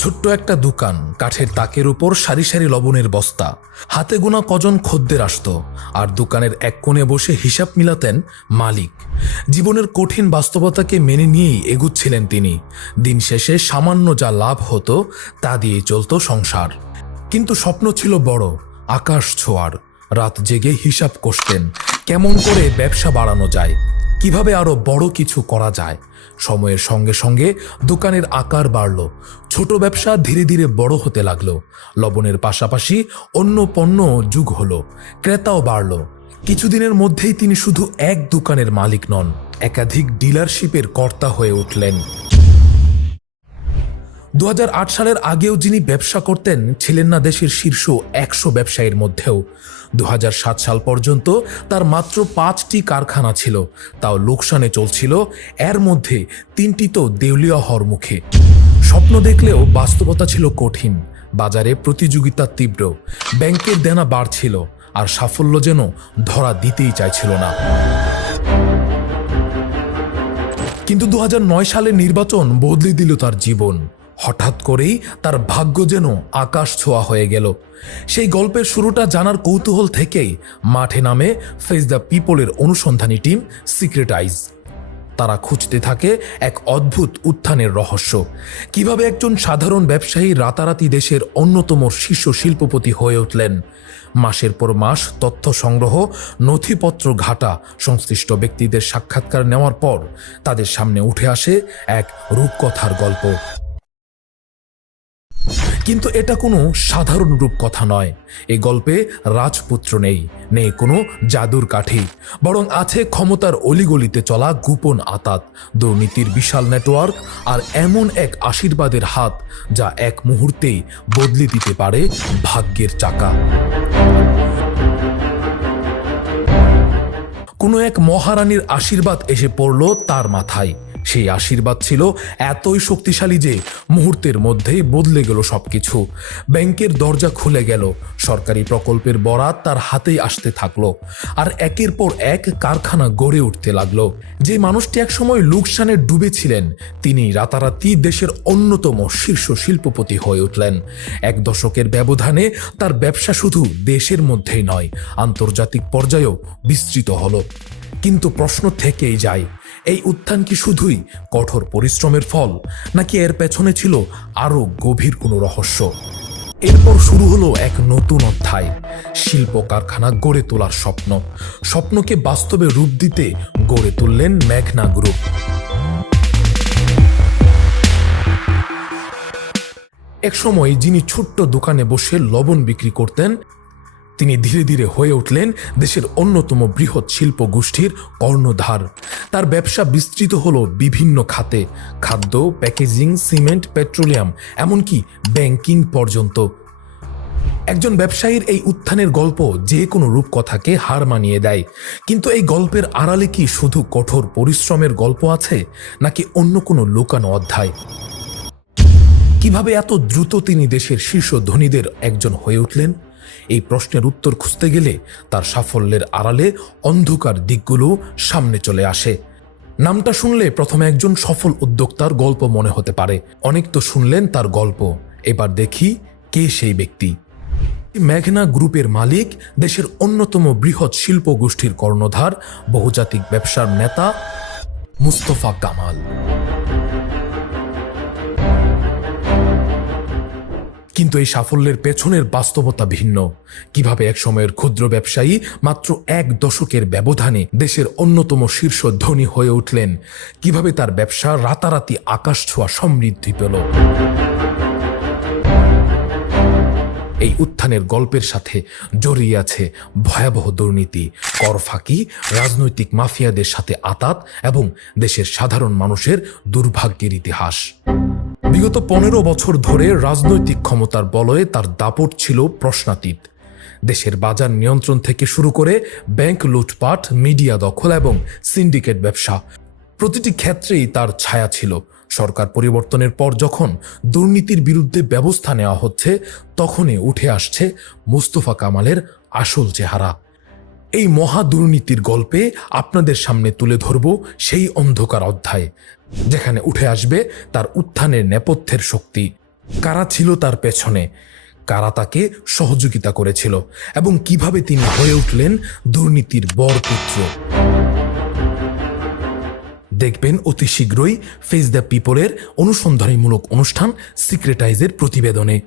ছোট্ট একটা দোকান, কাঠের তাকের উপর সারি সারি লবণের বস্তা। হাতে গোনা কজন খদ্দের আসত, আর দোকানের এক কোণে বসে হিসাব মিলাতেন মালিক। জীবনের কঠিন বাস্তবতাকে মেনে নিয়েই এগুচ্ছিলেন তিনি। দিন শেষে সামান্য যা লাভ হতো, তা দিয়েই চলত সংসার। কিন্তু স্বপ্ন ছিল বড়, আকাশ ছোঁয়ার। রাত জেগে হিসাব কষতেন কেমন করে ব্যবসা বাড়ানো যায়? কীভাবে আরও বড় কিছু করা যায়? সময়ের সঙ্গে সঙ্গে দোকানের আকার বাড়ল। ছোট ব্যবসা ধীরে ধীরে বড় হতে লাগল। লবণের পাশাপাশি অন্য পণ্য যুগ হলো। ক্রেতাও বাড়ল। কিছুদিনের মধ্যেই তিনি শুধু এক দোকানের মালিক নন, একাধিক ডিলারশিপের কর্তা হয়ে উঠলেন। দু হাজার আট সালের আগেও যিনি ব্যবসা করতেন, ছিলেন না দেশের শীর্ষ একশো ব্যবসায়ীর মধ্যেও। দু হাজার সাত সাল পর্যন্ত তার মাত্র পাঁচটি কারখানা ছিল। তাও লোকসানে চলছিল, এর মধ্যে তিনটি তো দেউলিয়া হওয়ার মুখে। স্বপ্ন দেখলেও বাস্তবতা ছিল কঠিন, বাজারে প্রতিযোগিতা তীব্র, ব্যাংকের দেনা বাড়ছিল, আর সাফল্য যেন ধরা দিতেই চাইছিল না। কিন্তু দু সালের নির্বাচন বদলে দিল তার জীবন। হঠাৎ করেই তার ভাগ্য যেন আকাশ ছোঁয়া হয়ে গেল। সেই গল্পের শুরুটা জানার কৌতূহল থেকেই মাঠে নামে ফেস দ্য পিপলের অনুসন্ধানী টিম সিক্রেট আইজ তারা খুঁজতে থাকে এক অদ্ভুত উত্থানের রহস্য। কীভাবে একজন সাধারণ ব্যবসায়ী রাতারাতি দেশের অন্যতম শীর্ষ শিল্পপতি হয়ে উঠলেন? মাসের পর মাস তথ্য সংগ্রহ, নথিপত্র ঘাটা, সংশ্লিষ্ট ব্যক্তিদের সাক্ষাৎকার নেওয়ার পর তাদের সামনে উঠে আসে এক রূপকথার গল্প। কিন্তু এটা কোনো সাধারণ রূপকথা নয়। এই গল্পে রাজপুত্র নেই নেই কোনো জাদুর কাঠি, বরং আছে ক্ষমতার অলিগলিতে চলা গোপন আতাত, দুর্নীতির বিশাল নেটওয়ার্ক, আর এমন এক আশীর্বাদের হাত যা এক মুহূর্তেই বদলে দিতে পারে ভাগ্যের চাকা। কোনো এক মহারানীর আশীর্বাদ এসে পড়ল তার মাথায়। সেই আশীর্বাদ ছিল এতই শক্তিশালী যে মুহূর্তের মধ্যেই বদলে গেল সবকিছু। ব্যাংকের দরজা খুলে গেল, সরকারি প্রকল্পের বরাত তার হাতেই আসতে থাকল, আর একের পর এক কারখানা গড়ে উঠতে লাগল। যে মানুষটি একসময় লোকসানে ডুবেছিলেন, তিনি রাতারাতি দেশের অন্যতম শীর্ষ শিল্পপতি হয়ে উঠলেন। এক দশকের ব্যবধানে তার ব্যবসা শুধু দেশের মধ্যেই নয়, আন্তর্জাতিক পর্যায়েও বিস্তৃত হলো। কিন্তু প্রশ্ন থেকেই যায় এই উত্থান কি শুধুই কঠোর পরিশ্রমের ফল, নাকি এর পেছনে ছিল আরও গভীর কোনো রহস্য? এরপর শুরু হলো এক নতুন অধ্যায়। শিল্প কারখানা গড়ে তোলার স্বপ্ন। স্বপ্নকে বাস্তবে রূপ দিতে গড়ে তুললেন মেঘনা গ্রুপ। একসময় যিনি ছোট্ট দোকানে বসে লবণ বিক্রি করতেন তিনি ধীরে ধীরে হয়ে উঠলেন দেশের অন্যতম বৃহৎ শিল্প গোষ্ঠীর কর্ণধার। তার ব্যবসা বিস্তৃত হল বিভিন্ন খাতে, খাদ্য, প্যাকেজিং, সিমেন্ট, পেট্রোলিয়াম, এমনকি ব্যাংকিং পর্যন্ত। একজন ব্যবসায়ীর এই উত্থানের গল্প যে কোনো রূপকথাকে হার মানিয়ে দেয়। কিন্তু এই গল্পের আড়ালে কি শুধু কঠোর পরিশ্রমের গল্প আছে, নাকি অন্য কোনো লুকানো অধ্যায়? কীভাবে এত দ্রুত তিনি দেশের শীর্ষ ধনীদের একজন হয়ে উঠলেন? এই প্রশ্নের উত্তর খুঁজতে গেলে তার সাফল্যের আড়ালে অন্ধকার দিকগুলো সামনে চলে আসে। নামটা শুনলে প্রথমে একজন সফল উদ্যোক্তার গল্প মনে হতে পারে। অনেক তো শুনলেন তার গল্প। এবার দেখি কে সেই ব্যক্তি। মেঘনা গ্রুপের মালিক, দেশের অন্যতম বৃহৎ শিল্প গোষ্ঠীর কর্ণধার, বহুজাতিক ব্যবসার নেতা মুস্তফা কামাল। কিন্তু এই সাফল্যের পেছনের বাস্তবতা ভিন্ন। কীভাবে এক সময়ের ক্ষুদ্র ব্যবসায়ী মাত্র এক দশকের ব্যবধানে দেশের অন্যতম শীর্ষ ধনী হয়ে উঠলেন? কীভাবে তার ব্যবসা রাতারাতি আকাশ ছোঁয়া সমৃদ্ধি পেল? এই উত্থানের গল্পের সাথে জড়িয়ে আছে ভয়াবহ দুর্নীতি, কর ফাঁকি, রাজনৈতিক মাফিয়াদের সাথে আতাত এবং দেশের সাধারণ মানুষের দুর্ভাগ্যের ইতিহাস। বিগত পনেরো বছর ধরে রাজনৈতিক ক্ষমতার বলয়ে তার দাপট ছিল প্রশ্নাতীত। দেশের বাজার নিয়ন্ত্রণ থেকে শুরু করে ব্যাংক লুটপাট, মিডিয়া দখল এবং সিন্ডিকেট ব্যবসা। প্রতিটি ক্ষেত্রেই তার ছায়া ছিল। সরকার পরিবর্তনের পর যখন দুর্নীতির বিরুদ্ধে ব্যবস্থা নেওয়া হচ্ছে, তখনই উঠে আসছে মুস্তফা কামালের আসল চেহারা। এই মহা দুর্নীতির গল্পে আপনাদের সামনে তুলে ধরব সেই অন্ধকার অধ্যায়, যেখানে উঠে আসবে তার উত্থানের নেপথ্যের শক্তি। কারা ছিল তার পেছনে? কারা তাকে সহযোগিতা করেছিল? এবং কীভাবে তিনি হয়ে উঠলেন দুর্নীতির বরপুত্র দেখবেন অতি শীঘ্রই ফেস দ্য পিপলের অনুসন্ধানীমূলক অনুষ্ঠান সিক্রেটাইজের প্রতিবেদনে।